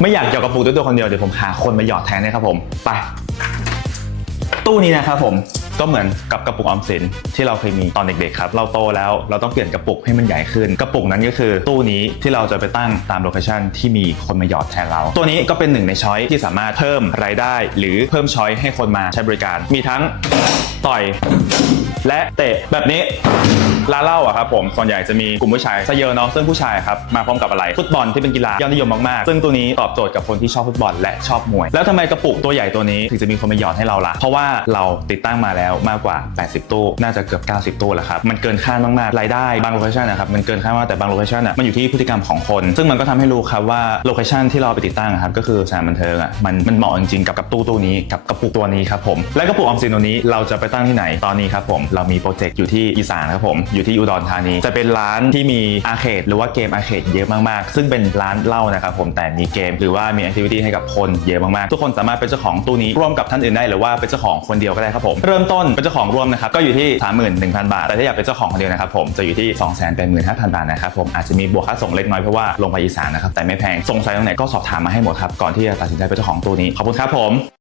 ไม่อยากหยอดกระปุกด้วยตัวคนเดียวเดี๋ยวผมหาคนมาหยอดแทนนะครับผมไปตู้นี้นะครับผมก็เหมือนกับกระปุกออมสินที่เราเคยมีตอนเด็กๆครับเราโตแล้วเราต้องเปลี่ยนกระปุกให้มันใหญ่ขึ้น กระปุกนั้นก็คือตู้นี้ที่เราจะไปตั้งตามโลเคชันที่มีคนมาหยอดแทนเรา ตัวนี้ก็เป็นหนึ่งในช้อยที่สามารถเพิ่มรายได้ หรือเพิ่มช้อยให้คนมาใช้บริการ มีทั้งต่อย และเตะแบบนี้ร้านเหล้าอะครับผมส่วนใหญ่จะมีกลุ่มผู้ชายซะเยอะเนาะซึ่งผู้ชายครับมาพร้อมกับอะไรฟุตบอลที่เป็นกีฬายอดนิยมมากๆ ซึ่งตัวนี้ตอบโจทย์กับคนที่ชอบฟุตบอลและชอบมวย แล้วทำไมกระปุกตัวใหญ่ตัวนี้ถึงจะมีคนมาหยอดให้เราล่ะเพราะว่าเราติดตั้งมาแล้วมากกว่า 80 ตู้ น่าจะเกือบ 90 ตู้แล้วครับมันเกินคาดมากๆรายได้บางโลเคชันนะครับมันเกินคาดมากแต่บางโลเคชันอะมันอยู่ที่พฤติกรรมของคน ซึ่งมันก็ทำให้รู้ครับว่าโลเคชันที่เราไปติดตั้งครับก็คือสถานบันเทิงอะมันมันเหมาะจริงๆกับกับตู้ตู้นี้กับกระปุกตัวนี้ครับผมและกระปุกออมสินตัวนี้เราจะไปตั้งที่ไหนตอนนี้ครับผมเรามีโปรเจกต์อยู่ที่อีสานครับผมอยู่ที่อุดรธานี จะเป็นร้านที่มีอาร์เคดหรือว่าเกมอาร์เคดเยอะมากๆ ซึ่งเป็นร้านเหล้านะครับผมแต่มีเกมหรือว่ามีแอคทิวิตี้ให้กับคนเยอะมากๆ ทุกคนสามารถเป็นเจ้าของตู้นี้ร่วมกับท่านอื่นได้หรือว่าเป็นเจ้าของคนเดียวก็ได้ครับผม เริ่มต้นเป็นเจ้าของร่วมนะครับก็อยู่ที่ 31,000 บาท แต่ถ้าอยากเป็นเจ้าของคนเดียวนะครับผมจะอยู่ที่ 285,000 บาทนะครับผมอาจจะมีบวกค่าส่งเล็กน้อยเพราะว่าลงไปอีสานนะครับแต่ไม่แพงสงสัยตรงไหนก็สอบถามมาให้หมดครับก่อนที่จะตัดสินใจเป็นเจ้าของตู้นี้ขอบคุณครับผม